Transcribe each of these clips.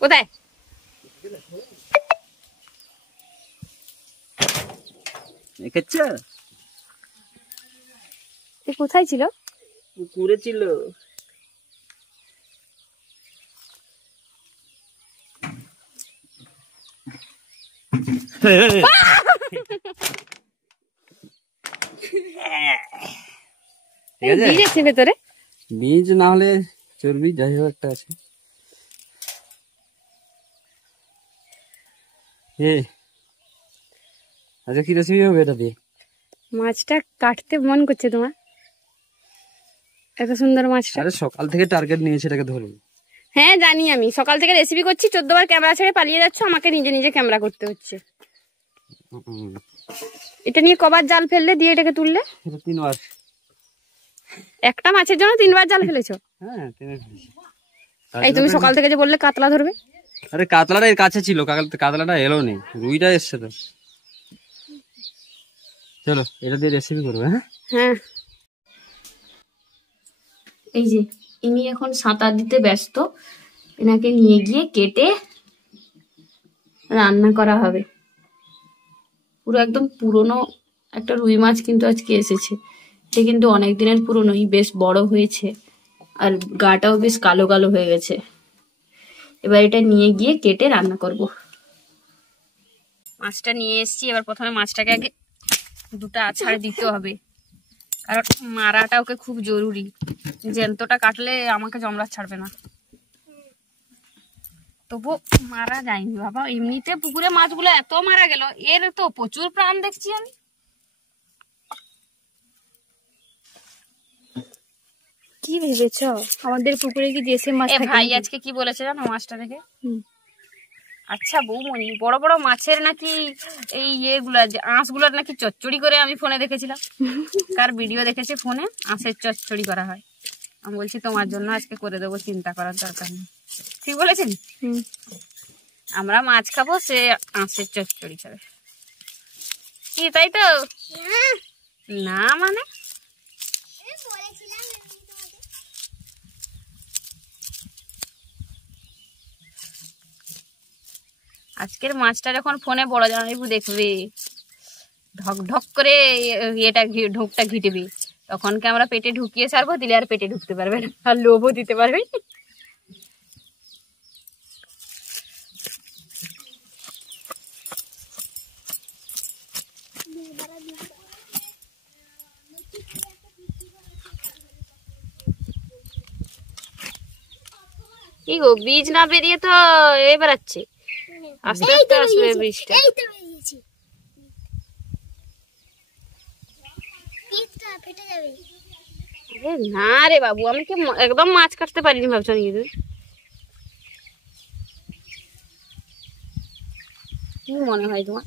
কোথায়? কোথায় ছিল? পুকুরে ছিল। ভেতরে বীজ না হলে চর্বি যাই হোক একটা আছে। আচ্ছা কি রেসিপি হবে এটা দিয়ে? মাছটা কাটতে মন করছে তোমার? এত সুন্দর মাছটা। আরে সকাল থেকে টার্গেট নিয়েছে এটাকে ধরবো। হ্যাঁ জানি, আমি সকাল থেকে রেসিপি করছি, 14 বার ক্যামেরা ছেড়ে পালিয়ে যাচ্ছ, আমাকে নিজে নিজে ক্যামেরা করতে হচ্ছে। এটা নিয়ে কবার জাল ফেললে দিয়ে এটাকে তুললে? 3 বার। একটা মাছের জন্য 3 বার জাল ফেলেছো? হ্যাঁ 3 বার ফেলেছি। এই তুমি সকাল থেকে যে বললে কাতলা ধরবে। আরে কাতলাটা এর কাছে ছিল, কাতলাটা এলো নি, রুইটা এসছে তো। চলো এটা দিয়ে রেসিপি করবো। হ্যাঁ হ্যাঁ। এই যে ইনি এখন সাঁতার দিতে ব্যস্ত, এনাকে নিয়ে গিয়ে কেটে রান্না করা হবে। পুরো একদম পুরনো একটা রুই মাছ কিন্তু আজকে এসেছে। সে কিন্তু অনেক দিনের পুরনোই, বেশ বড় হয়েছে আর গাটাও বেশ কালো কালো হয়ে গেছে। এবার এটা নিয়ে গিয়ে কেটে রান্না করব। মাছটা নিয়ে এসেছি, এবার প্রথমে মাছটাকে আগে 2টা আছাড় দিতে হবে, কারণ মারাটা ওকে খুব জরুরি। জ্যান্তটা কাটলে আমাকে জমরাত ছাড়বে না। তবু মারা যায়নি বাবা, এমনিতে পুকুরে মাছগুলো এত মারা গেল, এর তো প্রচুর প্রাণ দেখছি আমি। কি ভেবেছ আমাদের পুকুরে কি দেশে মাছ থাকে? ভাই আজকে কি বলেছে জানো মাছটা দেখে? আচ্ছা বৌমনি, বড় বড় মাছের নাকি এই ইয়েগুলা আঁশগুলার নাকি চচ্চড়ি করে আমি ফোনে দেখেছিলাম। কার ভিডিও দেখেছে ফোনে আঁশের চচ্চড়ি করা হয়। আমি বলছি তোমার জন্য আজকে করে দেবো, চিন্তা করার দরকার নেই। ঠিক বলেছেন? আমরা মাছ খাবো, সে আঁশের চচ্চড়ি খাবে। কি তাই তো? না মানে আজকের মাছটা যখন ফোনে বড় জামাইবু দেখবে, ঢক ঢক করে এটা ঢোকটা ঘিটেবে, তখনকে আমরা পেটে ঢুকিয়ে ছাড়বো, দিলে আর পেটে ঢুকতে পারবে না, আর লোভও দিতে পারবে। কি গো, বীজ না বেরিয়ে তো এ বেরাচ্ছে, আস্তে আস্তে আসবে বীজটা। না রে বাবু, আমি কি একদম মাছ কাটতে পারিনি ভাবছো নাকি তুই? কি মনে হয় তোমার?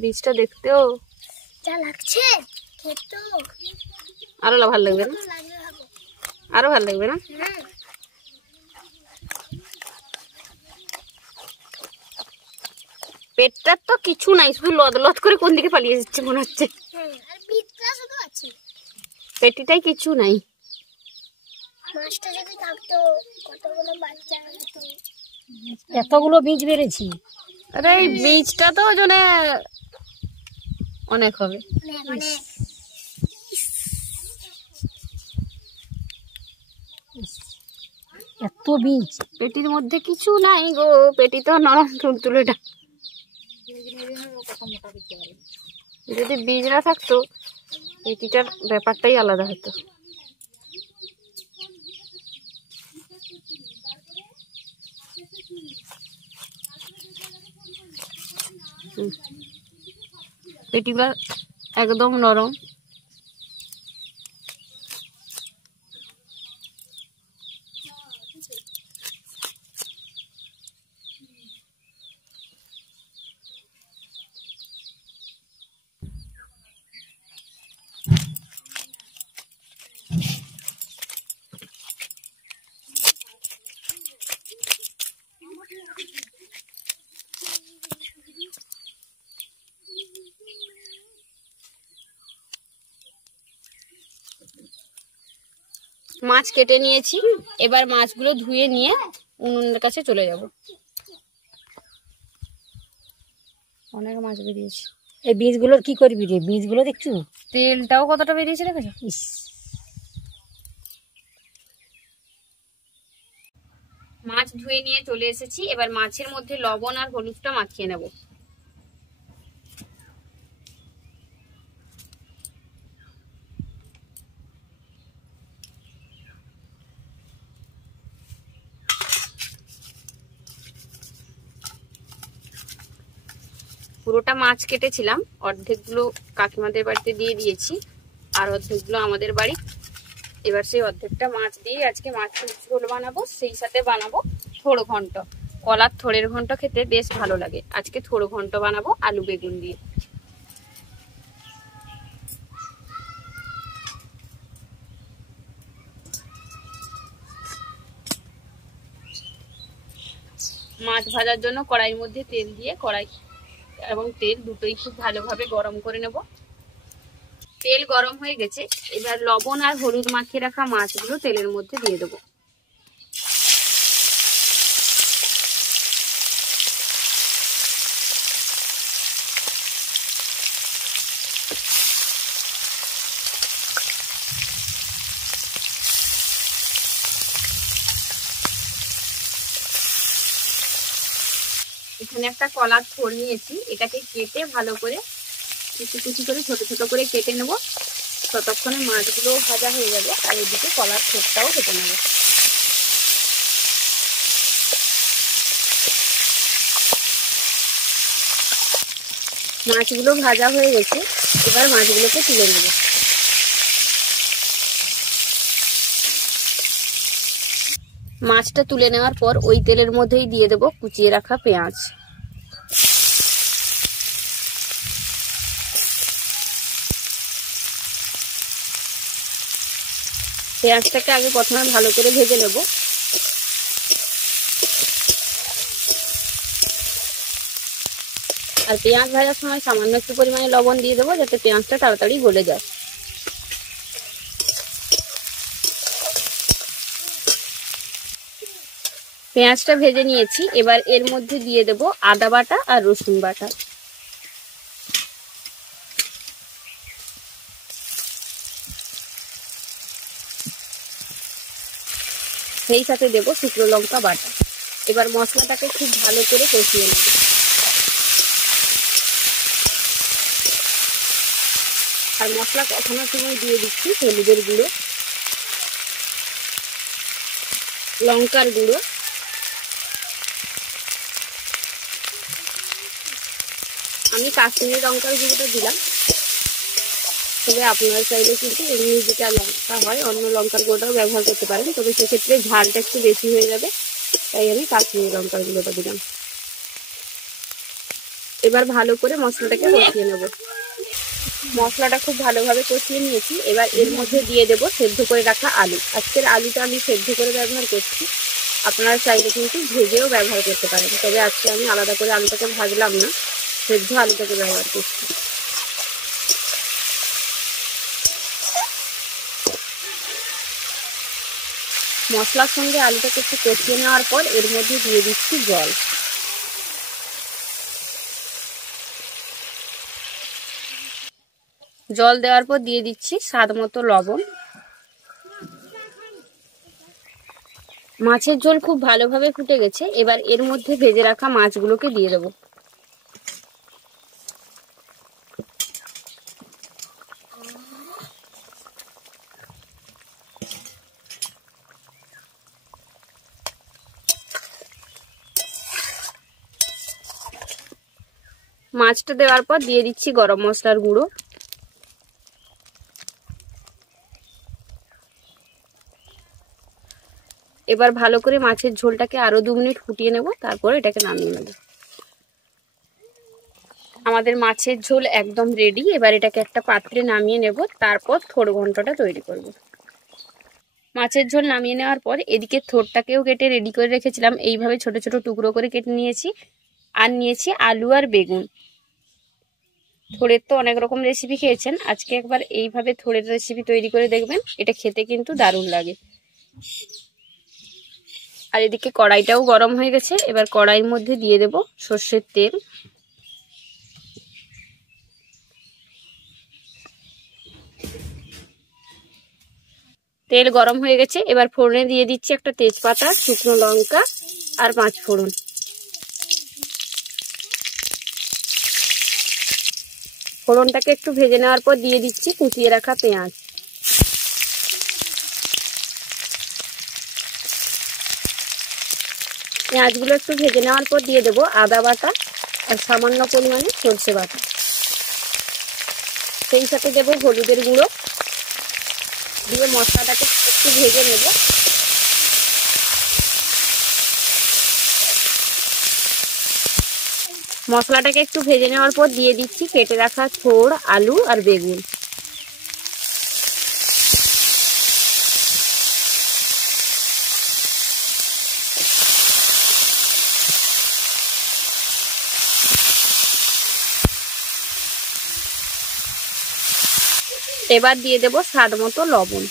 বীজটা দেখতেও যা লাগছে, খেতেও আরো ভালো লাগবে না? আরো ভালো লাগবে না? পেটটার তো কিছু নাই, শুধু লদ লদ করে কোন দিকে পালিয়ে যাচ্ছে মনে হচ্ছে। পেটিটাই কিছু নাই। মাছটা যদি থাকতো কতগুলো বাচ্চা হতো। এতগুলো বীজ বেড়েছি। আরে এই বীজটা তো জনে অনেক হবে। এত বীজ পেটির মধ্যে কিছু নাই গো, পেটি তো নরম তুলতুলেটা। যদি বীজ না থাকতো পেটিটার ব্যাপারটাই আলাদা হতো। পেটিগুলো একদম নরম। মাছ কেটে নিয়েছি, এবার মাছগুলো ধুয়ে নিয়ে উনুনের কাছে চলে যাব। অনেক মাছ বেরিয়েছে। এই বীজগুলোর কি করবি রে? বীজগুলো দেখছো, তেলটাও কতটা বেরিয়েছে দেখেছো? মাছ ধুয়ে নিয়ে চলে এসেছি, এবার মাছের মধ্যে লবণ আর হলুদটা মাখিয়ে নেব। পুরোটা মাছ কেটেছিলাম, অর্ধেকগুলো কাকিমাদের বাড়িতে দিয়ে দিয়েছি আর অর্ধেকগুলো আমাদের বাড়ি। এবার সেই অর্ধেকটা মাছ দিয়ে আজকে মাছের ঝোল বানাবো, সেই সাথে বানাবো থোড় ঘন্ট। কলার থোড়ের ঘন্ট খেতে বেশ ভালো লাগে, আজকে থোড় ঘন্ট বানাবো আলু বেগুন দিয়ে। মাছ ভাজার জন্য কড়াইয়ের মধ্যে তেল দিয়ে কড়াই এবং তেল দুটোই খুব ভালোভাবে গরম করে নেব। তেল গরম হয়ে গেছে, এবার লবণ আর হলুদ মাখিয়ে রাখা মাছগুলো তেলের মধ্যে দিয়ে দেবো। এখানে একটা কলার থোড় নিয়েছি, এটাকে কেটে ভালো করে কুচি কুচি করে ছোট ছোট করে কেটে নেব। ততক্ষণে মাছগুলো ভাজা হয়ে যাবে আর এদিকে কলার থোড়টাও কেটে নেব। মাছগুলো ভাজা হয়ে গেছে, এবার মাছগুলোকে তুলে নেব। মাছটা তুলে নেওয়ার পর ওই তেলের মধ্যেই দিয়ে দেব কুচিয়ে রাখা পেঁয়াজ। পেঁয়াজটাকে আগে প্রথমে ভালো করে ভেজে নেব। আর পেঁয়াজ ভাজার সময় সামান্য একটু পরিমাণে লবণ দিয়ে দেবো, যাতে পেঁয়াজটা তাড়াতাড়ি গলে যায়। পেঁয়াজটা ভেজে নিয়েছি, এবার এর মধ্যে দিয়ে দেব আদা বাটা আর রসুন বাটা। সেই সাথে দেব শুকনো লঙ্কা বাটা। এবার মশলাটাকে খুব ভালো করে কষিয়ে নেব। আর মশলা কষানোর সময় দিয়ে দিচ্ছি হলুদের গুঁড়ো, লঙ্কার গুঁড়ো, আমি কাশ্মীরি লঙ্কার গুঁড়োটা দিলাম, তবে আপনারা চাইলে কিন্তু এমনি যেটা লঙ্কা হয় অন্য লঙ্কার গুঁড়োটাও ব্যবহার করতে পারেন, তবে সেক্ষেত্রে ঝালটা একটু বেশি হয়ে যাবে, তাই আমি কাশ্মীরি লঙ্কার গুঁড়োটা দিলাম। এবার ভালো করে মশলাটাকে কষিয়ে নেব। মশলাটা খুব ভালোভাবে কষিয়ে নিয়েছি, এবার এর মধ্যে দিয়ে দেব সেদ্ধ করে রাখা আলু। আজকের আলুটা আমি সেদ্ধ করে ব্যবহার করছি, আপনারা চাইলে কিন্তু ভেজেও ব্যবহার করতে পারেন, তবে আজকে আমি আলাদা করে আলুটাকে ভাজলাম না, সেদ্ধ আলুটাকে ব্যবহার করছি। মশলার সঙ্গে আলুটাকে একটু কষিয়ে নেওয়ার পর এর মধ্যে দিয়ে দিচ্ছি জল। জল দেওয়ার পর দিয়ে দিচ্ছি স্বাদ মতো লবণ। মাছের ঝোল খুব ভালোভাবে ফুটে গেছে, এবার এর মধ্যে ভেজে রাখা মাছগুলোকে দিয়ে দেবো। মাছটা দেওয়ার পর দিয়ে দিচ্ছি গরম মশলার গুঁড়ো। এবার ভালো করে মাছের ঝোলটাকে আরো 2 মিনিট ফুটিয়ে নেব, তারপর এটাকে নামিয়ে নেব। আমাদের মাছের ঝোল একদম রেডি, এবার এটাকে একটা পাত্রে নামিয়ে নেব, তারপর থোড় ঘন্টটা তৈরি করব। মাছের ঝোল নামিয়ে নেওয়ার পর এদিকে থোড়টাকেও কেটে রেডি করে রেখেছিলাম, এইভাবে ছোট ছোট টুকরো করে কেটে নিয়েছি। আর নিয়েছি আলু আর বেগুন। থোড়ের তো অনেক রকম রেসিপি খেয়েছেন, আজকে একবার এইভাবে থোড়ের রেসিপি তৈরি করে দেখবেন, এটা খেতে কিন্তু দারুণ লাগে। আর এদিকে কড়াইটাও গরম হয়ে গেছে। এবার কড়াইয়ের মধ্যে দিয়ে দেব সর্ষের তেল। তেল গরম হয়ে গেছে। এবার ফোড়নে দিয়ে দিচ্ছি একটা তেজপাতা, শুকনো লঙ্কা আর 5 ফোড়ন। ফোড়নটাকে একটু ভেজে নেওয়ার পর দিয়ে দিচ্ছি কুচিয়ে রাখা পেঁয়াজ। পেঁয়াজগুলো একটু ভেজে নেওয়ার পর দিয়ে দেবো আদা বাটা আর সামান্য পরিমাণে সরষে বাটা। সেই সাথে দেবো হলুদের গুঁড়ো, দিয়ে মশলাটাকে একটু ভেজে নেব। মশলাটাকে একটু ভেজে নেওয়ার পর দিয়ে দিচ্ছি কেটে রাখা ছোড়, আলু আর বেগুন। এবার দিয়ে দেব স্বাদ মতো লবণ।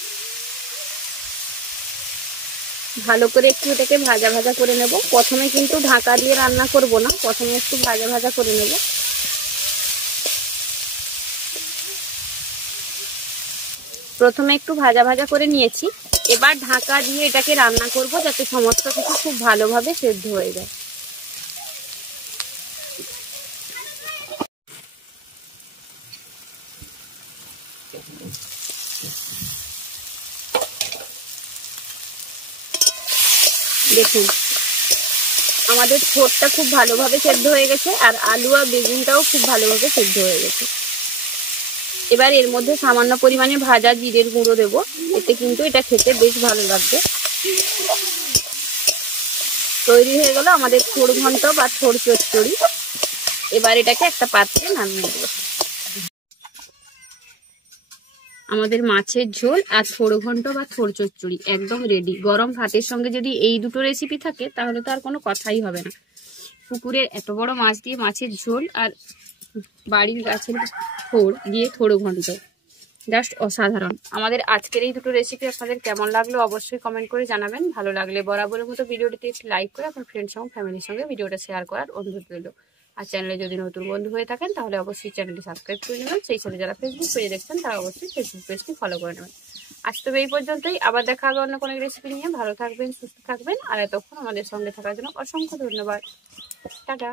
ভালো করে একটু এটাকে ভাজা ভাজা করে নেব। প্রথমে কিন্তু ঢাকা দিয়ে রান্না করব না, প্রথমে একটু ভাজা ভাজা করে নেব। প্রথমে একটু ভাজা ভাজা করে নিয়েছি। এবার ঢাকা দিয়ে এটাকে রান্না করব যাতে সমস্ত কিছু খুব ভালোভাবে সেদ্ধ হয়ে যায়। দেখুন আমাদের ছোটটা খুব ভালোভাবে সেদ্ধ হয়ে গেছে আর আলু আর বেগুনটাও খুব ভালোভাবে সেদ্ধ হয়ে গেছে। এবার এর মধ্যে সামান্য পরিমাণে ভাজা জিরের গুঁড়ো দেব, এতে কিন্তু এটা খেতে বেশ ভালো লাগবে। তৈরি হয়ে গেল আমাদের থোড় ঘন্ট বা থোড় চচ্চড়ি। এবার এটাকে একটা পাত্রে নামিয়ে দেব। আমাদের মাছের ঝোল আর থোড় ঘন্ট বা থোড় চচ্চড়ি একদম রেডি। গরম ভাতের সঙ্গে যদি এই দুটো রেসিপি থাকে তাহলে তো আর কোনো কথাই হবে না। পুকুরের এত বড় মাছ দিয়ে মাছের ঝোল আর বাড়ির গাছের থোড় দিয়ে থোড় ঘন্ট, জাস্ট অসাধারণ। আমাদের আজকের এই দুটো রেসিপি আপনাদের কেমন লাগলো অবশ্যই কমেন্ট করে জানাবেন। ভালো লাগলে বরাবরের মতো ভিডিওটিতে একটি লাইক করে আপনার ফ্রেন্ডস এবং ফ্যামিলির সঙ্গে ভিডিওটা শেয়ার করার অনুরোধ রইল। আর চ্যানেলে যদি নতুন বন্ধু হয়ে থাকেন তাহলে অবশ্যই চ্যানেলটি সাবস্ক্রাইব করে নেবেন। সেই সাথে যারা ফেসবুক পেজে দেখছেন তারা অবশ্যই ফেসবুক পেজটি ফলো করে নেবেন। আজ তবে এই পর্যন্তই, আবার দেখা হবে অন্য কোনো রেসিপি নিয়ে। ভালো থাকবেন, সুস্থ থাকবেন, আর এতক্ষণ আমাদের সঙ্গে থাকার জন্য অসংখ্য ধন্যবাদ। টাটা।